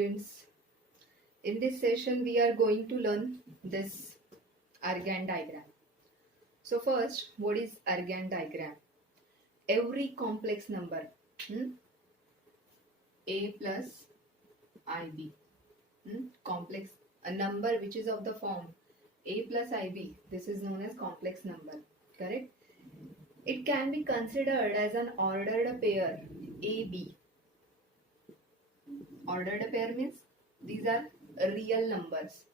students. In this session we are going to learn this Argand diagram. So first, what is Argand diagram? Every complex number a plus ib, complex, a number which is of the form a plus ib, this is known as complex number, correct? It can be considered as an ordered pair ab. Ordered pair means these are real numbers.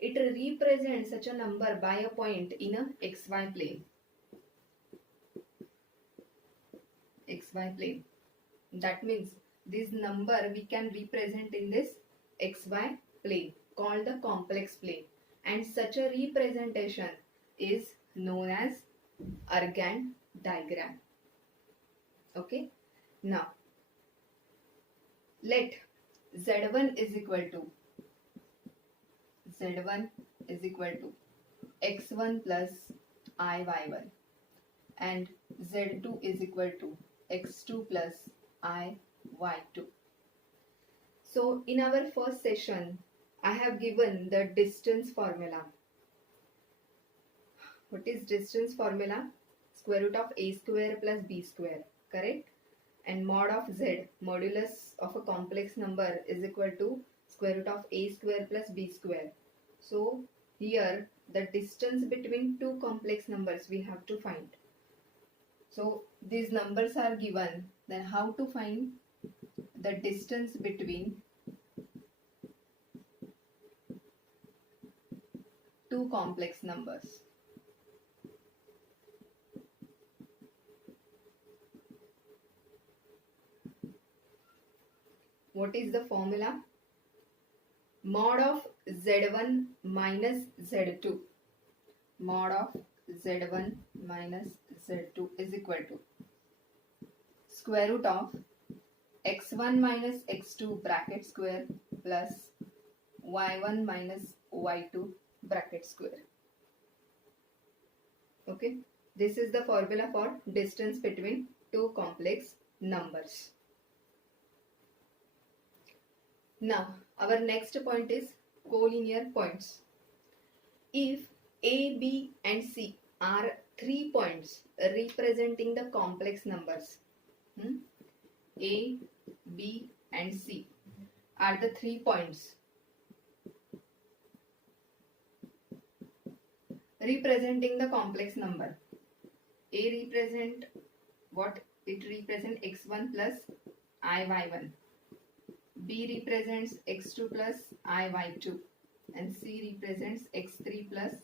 It represents such a number by a point in a xy plane. XY plane. That means this number we can represent in this xy plane called the complex plane, and such a representation is known as Argand diagram. Okay. Now let Z1 is equal to x1 plus iy1 and Z2 is equal to x2 plus iy2. So in our first session I have given the distance formula. What is distance formula? Square root of a square plus b square, correct? And mod of z, modulus of a complex number, is equal to square root of a square plus b square. So here the distance between two complex numbers we have to find. So these numbers are given, then how to find the distance between two complex numbers? What is the formula? Mod of z1 minus z2. Mod of z1 minus z2 is equal to square root of x1 minus x2 bracket square plus y1 minus y2 bracket square. Okay, this is the formula for distance between two complex numbers. Now our next point is collinear points. If A, B and C are 3 points representing the complex numbers, A, B and C are the 3 points representing the complex number. A represent what? It represents x1 plus iy1. B represents x2 plus iy2 and C represents x3 plus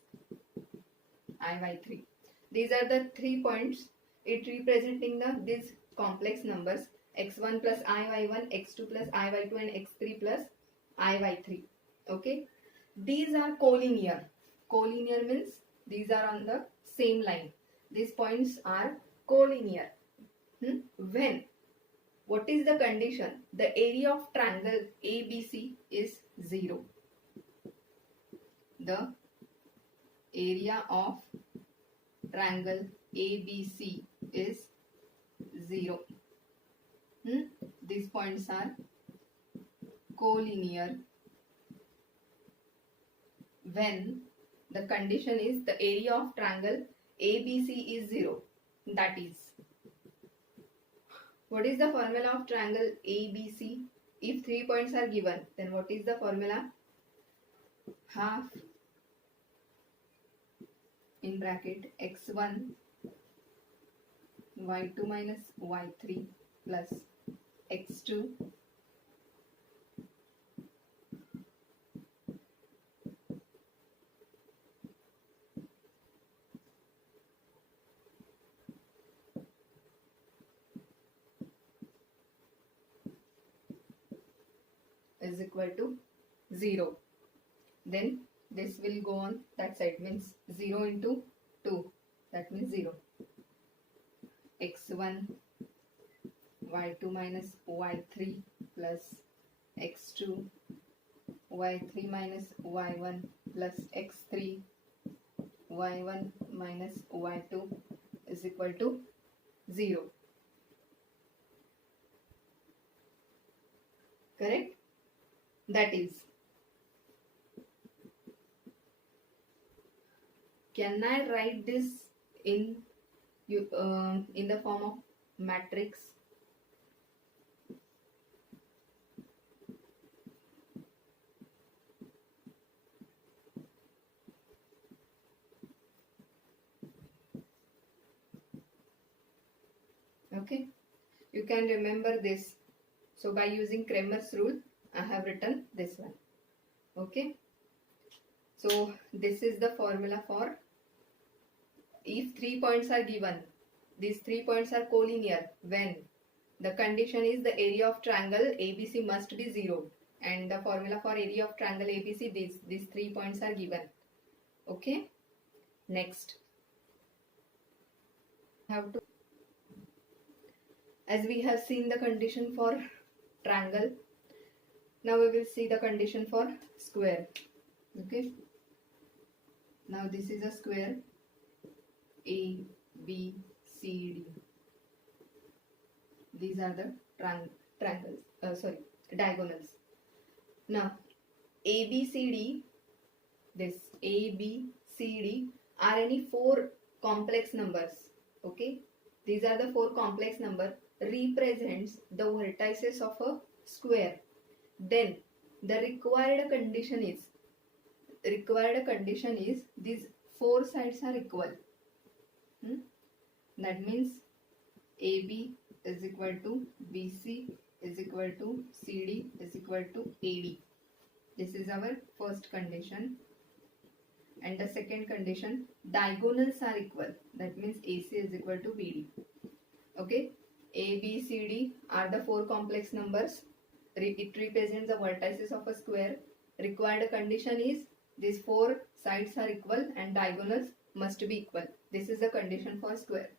iy3. These are the 3 points it representing these complex numbers x1 plus iy1, x2 plus iy2 and x3 plus iy3. Okay, these are collinear. Collinear means these are on the same line. These points are collinear. When? What is the condition? The area of triangle ABC is 0. The area of triangle ABC is 0. These points are collinear when the condition is the area of triangle ABC is 0. That is, what is the formula of triangle ABC? If 3 points are given, then what is the formula? Half in bracket x1 y2 minus y3 plus x2 is equal to 0. Then this will go on that side, means 0 into 2, that means 0. x1 y2 minus y3 plus x2 y3 minus y1 plus x3 y1 minus y2 is equal to 0. Correct? That is, can I write this in in the form of matrix? Okay, you can remember this. So by using Cramer's rule, I have written this one. Okay, so this is the formula for if 3 points are given. These 3 points are collinear when the condition is the area of triangle ABC must be 0, and the formula for area of triangle ABC, these 3 points are given. Okay, next have to, as we have seen the condition for triangle, now we will see the condition for square. Okay, now this is a square A, B, C, D. These are the diagonals. Now A, B, C, D, this A, B, C, D are any 4 complex numbers. Okay, these are the 4 complex number represents the vertices of a square. Then the required condition is these 4 sides are equal. That means AB is equal to BC is equal to CD is equal to AD. This is our first condition. And the second condition, diagonals are equal. That means AC is equal to BD. Okay, A, B, C, D are the 4 complex numbers. It represents the vertices of a square. Required condition is these 4 sides are equal and diagonals must be equal. This is the condition for square.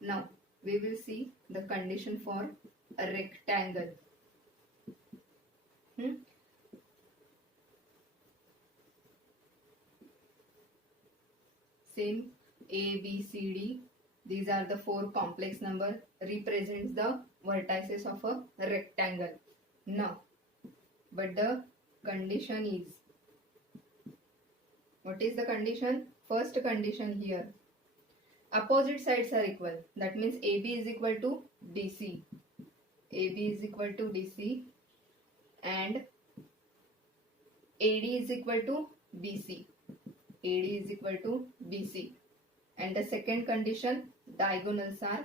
Now we will see the condition for a rectangle. Same, A, B, C, D. These are the 4 complex number represents the vertices of a rectangle. Now, but the condition is, what is the condition? First condition here, opposite sides are equal. That means AB is equal to DC. AB is equal to DC and AD is equal to BC. AD is equal to BC. And the second condition, diagonals are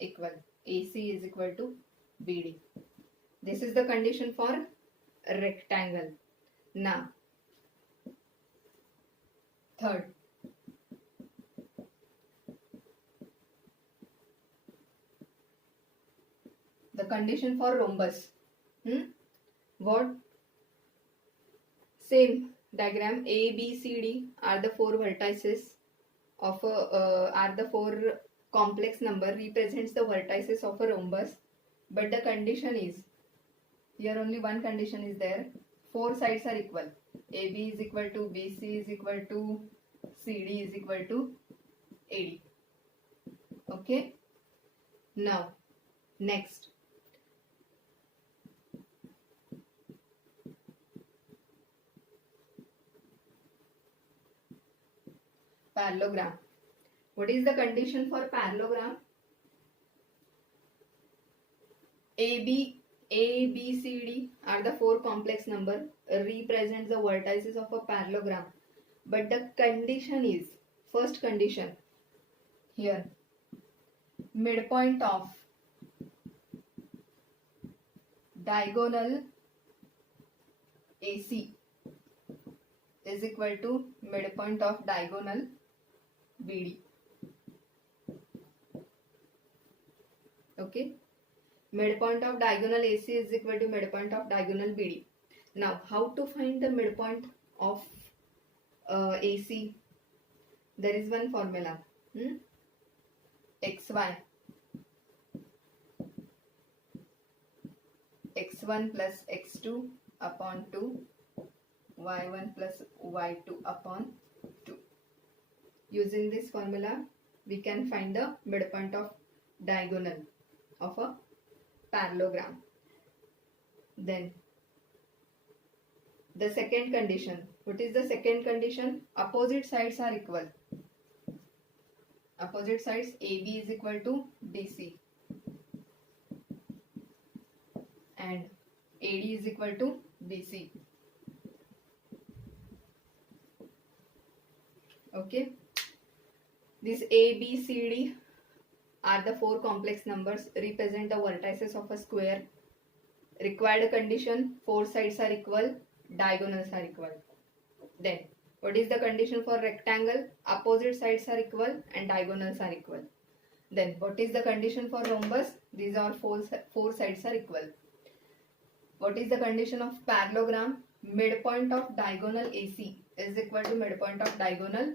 equal. AC is equal to BD. This is the condition for a rectangle. Now, third, the condition for rhombus. What? Same diagram. A, B, C, D are the 4 vertices of are the 4 complex number represents the vertices of a rhombus. But the condition is, here only one condition is there. 4 sides are equal. AB is equal to BC is equal to CD is equal to AD. Okay. Now, next. Parallelogram. What is the condition for parallelogram? A, B, C, D are the 4 complex number represent the vertices of a parallelogram. But the condition is, first condition here, midpoint of diagonal AC is equal to midpoint of diagonal BD. Okay, midpoint of diagonal AC is equal to midpoint of diagonal BD. Now, how to find the midpoint of AC? There is one formula. XY, x1 plus x2 upon 2, y1 plus y2 upon 2. Using this formula, we can find the midpoint of diagonal of a parallelogram. Then The second condition. What is the second condition? Opposite sides are equal. Opposite sides AB is equal to BC and AD is equal to BC. Okay. These A, B, C, D are the four complex numbers, represent the vertices of a square. Required condition, four sides are equal, diagonals are equal. Then what is the condition for rectangle? Opposite sides are equal and diagonals are equal. Then what is the condition for rhombus? These are four sides are equal. What is the condition of parallelogram? Midpoint of diagonal AC is equal to midpoint of diagonal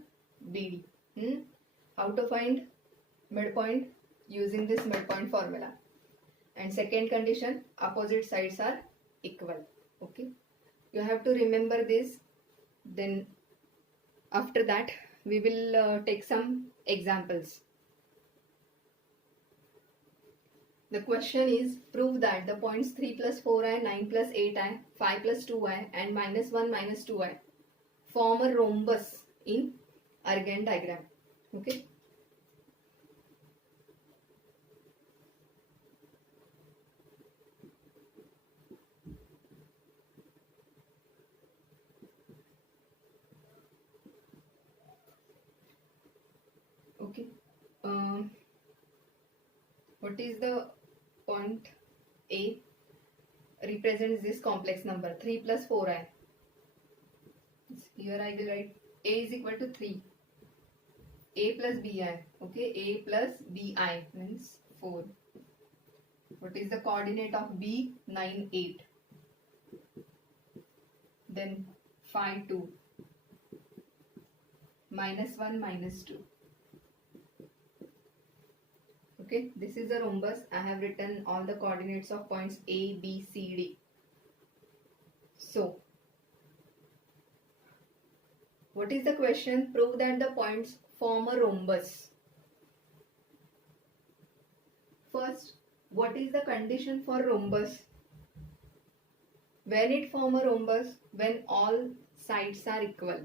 BD. How to find midpoint? Using this midpoint formula. And second condition, opposite sides are equal. Okay, you have to remember this. Then after that we will take some examples. The question is, prove that the points 3 plus 4i, 9 plus 8i, 5 plus 2i and minus 1 minus 2i form a rhombus in Argand diagram. Okay. Okay. What is the point A? Represents this complex number 3 plus 4i. Here I will write A is equal to 3. A plus bi. Okay, A plus bi means 4. What is the coordinate of B? 9, 8. Then 5, 2. Minus 1, minus 2. Okay, this is a rhombus. I have written all the coordinates of points A, B, C, D. So, what is the question? Prove that the points form a rhombus. First, what is the condition for rhombus? When it form a rhombus? When all sides are equal.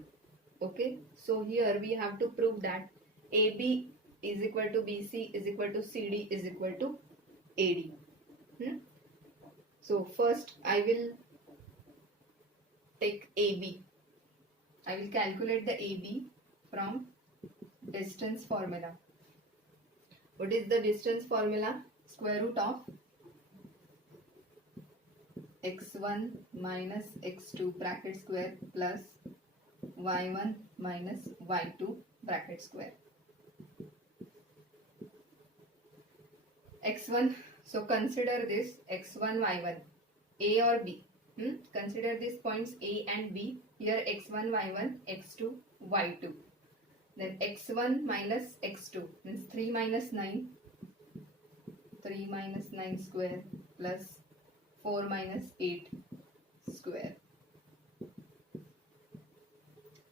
Okay, so here we have to prove that AB is equal to BC is equal to CD is equal to AD. So first I will take AB. I will calculate the AB from distance formula. What is the distance formula? Square root of x1 minus x2 bracket square plus y1 minus y2 bracket square. X1, so consider this x1, y1, A or B. Consider these points A and B. Here x1, y1, x2, y2. Then x1 minus x2 means 3 minus 9. 3 minus 9 square plus 4 minus 8 square.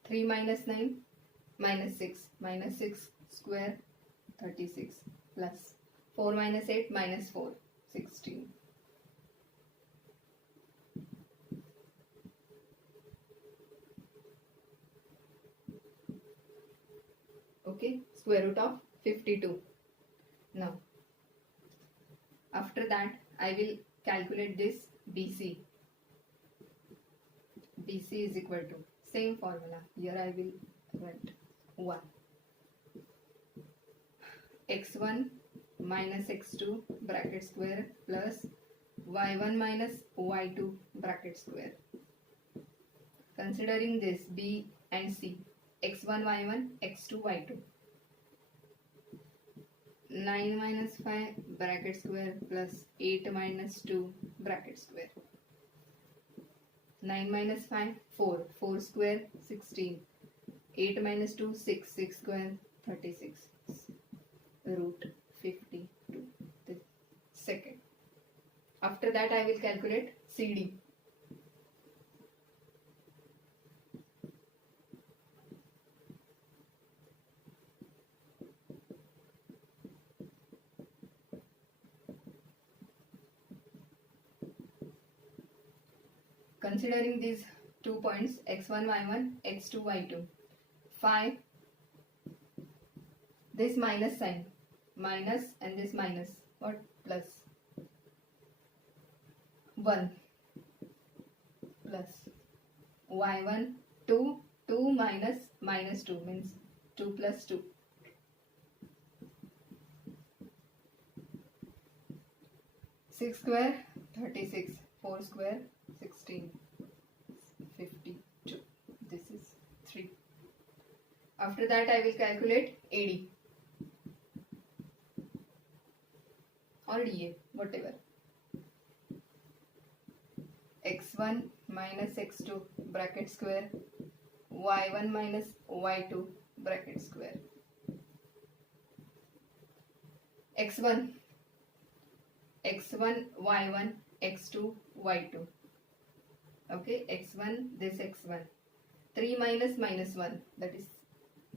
3 minus 9 minus 6. Minus 6 square 36 plus 4 minus 8 minus 4, 16. Okay, square root of 52. Now, after that, I will calculate this BC. BC is equal to, same formula. Here I will write 1. x1 minus x2 bracket square plus y1 minus y2 bracket square. Considering this B and C, x1 y1 x2 y2. 9 minus 5 bracket square plus 8 minus 2 bracket square. 9 minus 5 4, 4 square 16. 8 minus 2 6, 6 square 36. Root 52 the second. After that I will calculate CD. Considering these 2 points x1 y1 x2 y2. 5, this minus sign, minus and this minus, what, plus, 1 plus y1 2, 2 minus minus 2 means 2 plus 2. 6 square 36, 4 square 16, 52. This is 3. After that I will calculate AD or DA, whatever. x1 minus x2 bracket square, y1 minus y2 bracket square. x1 y1 x2 y2. Okay, x1, this x1. 3 minus minus 1, that is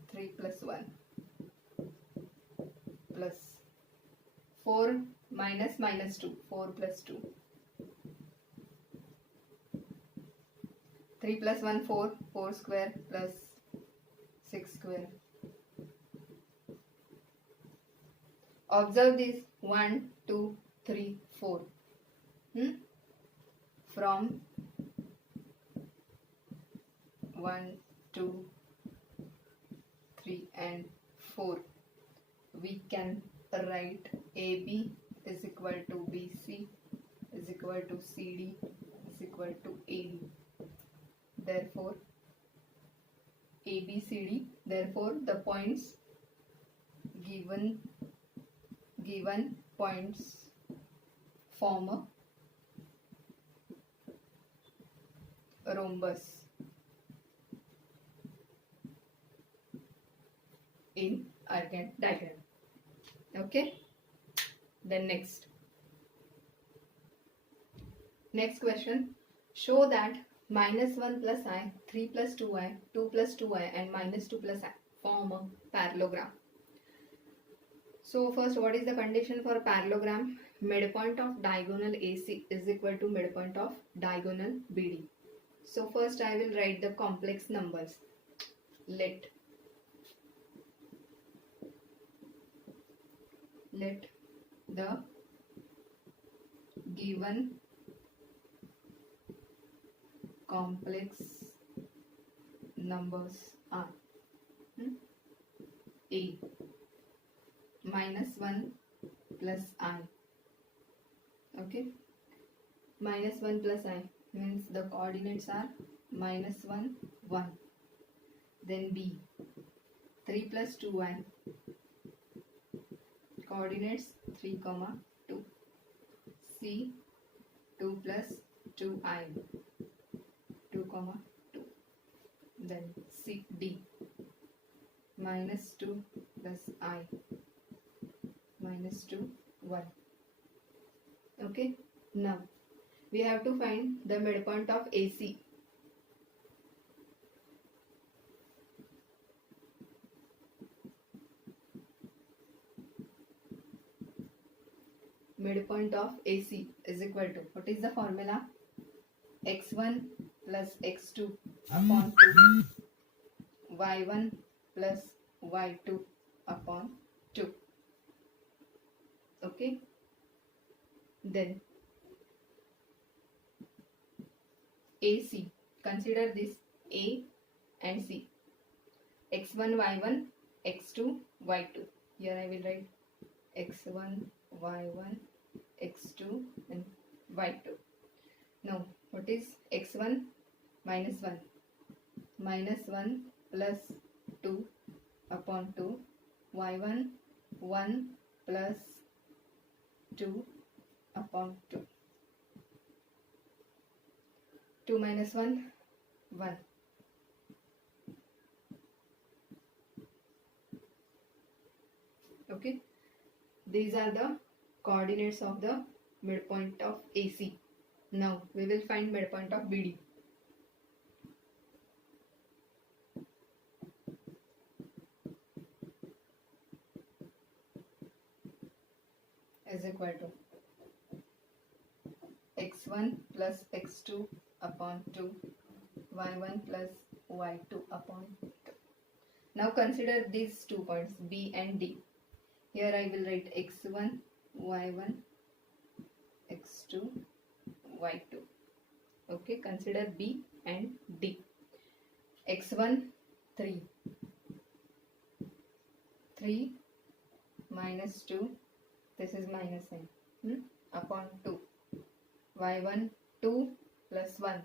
3 plus 1, plus 4 minus minus 2, 4 plus 2. 3 plus 1 4, 4 square plus 6 square. Observe this 1 2 3 4. From 1 2 3 and 4 we can write AB is equal to BC is equal to CD is equal to AD. Therefore ABCD, therefore the points given points form a rhombus in Argand diagram. Okay, then next question, show that minus 1 plus I, 3 plus 2I, 2 plus 2I and minus 2 plus I form a parallelogram. So first, what is the condition for a parallelogram? Midpoint of diagonal AC is equal to midpoint of diagonal BD. So first I will write the complex numbers. Let the given complex numbers are A minus 1 plus I. Okay, minus 1 plus I means the coordinates are minus 1 1. Then B 3 plus 2I, coordinates 3 comma 2. C 2 plus 2I, 2 comma 2. Then C D minus 2 plus I, minus 2 1. Okay, now we have to find the midpoint of AC. Midpoint of AC is equal to, what is the formula? x1 plus x2 upon 2, y1 plus y2 upon 2. Okay, then AC, consider this A and C, x1 y1 x2 y2. Here I will write x1 y1 x2 and y2. Now what is x1? Minus 1, minus 1 plus 2 upon 2, y1 1 plus 2 upon 2. 2 minus 1 1. Okay, these are the coordinates of the midpoint of AC. Now we will find midpoint of BD. Is equal to x1 plus x2 upon 2, y1 plus y2 upon 2. Now consider these 2 points B and D. Here I will write x1, y1, x2, y2. Okay, consider B and D. x1 3 minus 2, this is minus sign, upon 2. y1 2 plus 1.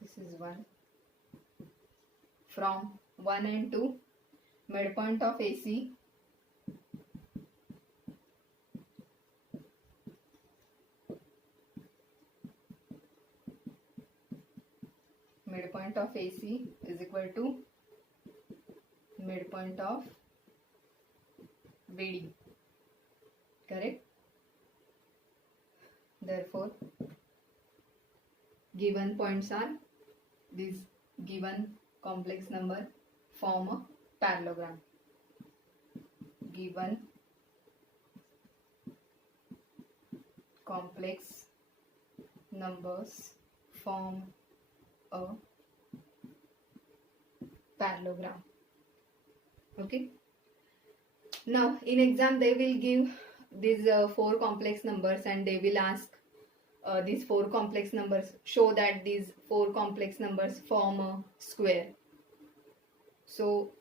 This is 1. From 1 and 2, midpoint of AC is equal to midpoint of BD. Correct? Therefore, given points are these given complex number form a parallelogram. Given complex numbers form a parallelogram. Okay. Now in exam they will give these 4 complex numbers and they will ask these 4 complex numbers, show that these 4 complex numbers form a square. So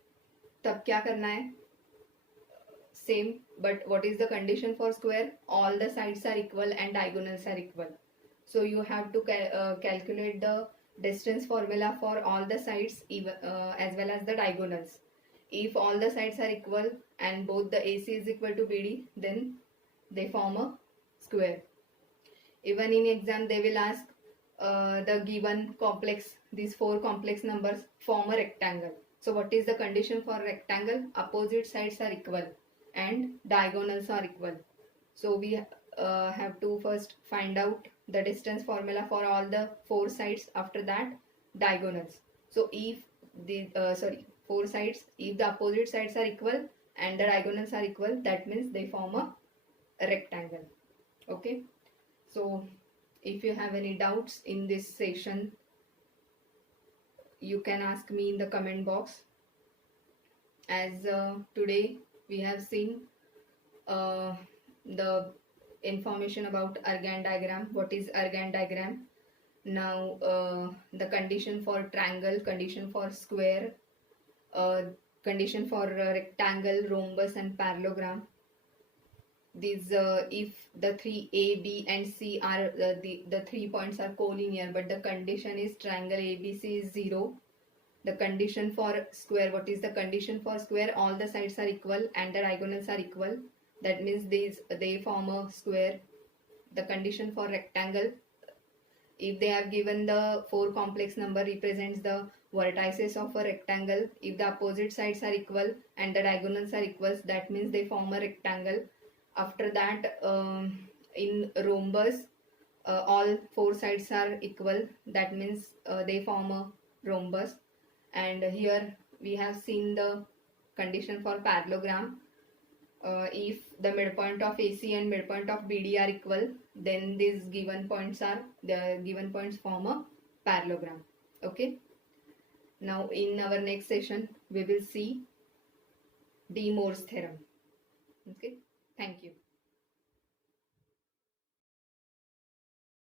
तब क्या करना है? Same, but what is the condition for square? All the sides are equal and diagonals are equal. So you have to calculate the distance formula for all the sides even as well as the diagonals. If all the sides are equal and both the AC is equal to BD, then they form a square. Even in exam they will ask the given complex, these 4 complex numbers form a rectangle. So what is the condition for rectangle? Opposite sides are equal and diagonals are equal. So we have to first find out the distance formula for all the 4 sides, after that diagonals. So if the 4 sides, if the opposite sides are equal and the diagonals are equal, that means they form a rectangle. Okay, so if you have any doubts in this session, you can ask me in the comment box. As today we have seen the information about Argand diagram. What is Argand diagram? Now the condition for triangle, condition for square, condition for rectangle, rhombus and parallelogram. These if the 3 A, B and C are the 3 points are collinear, but the condition is triangle ABC is 0. The condition for square, what is the condition for square? All the sides are equal and the diagonals are equal. That means they form a square. The condition for rectangle, if they have given the 4 complex number represents the vertices of a rectangle. If the opposite sides are equal and the diagonals are equal, that means they form a rectangle. After that, in rhombus, all 4 sides are equal. That means they form a rhombus. And here we have seen the condition for parallelogram. If the midpoint of AC and midpoint of BD are equal, then these given points form a parallelogram. Okay. Now in our next session we will see De Mor's theorem. Okay. Thank you.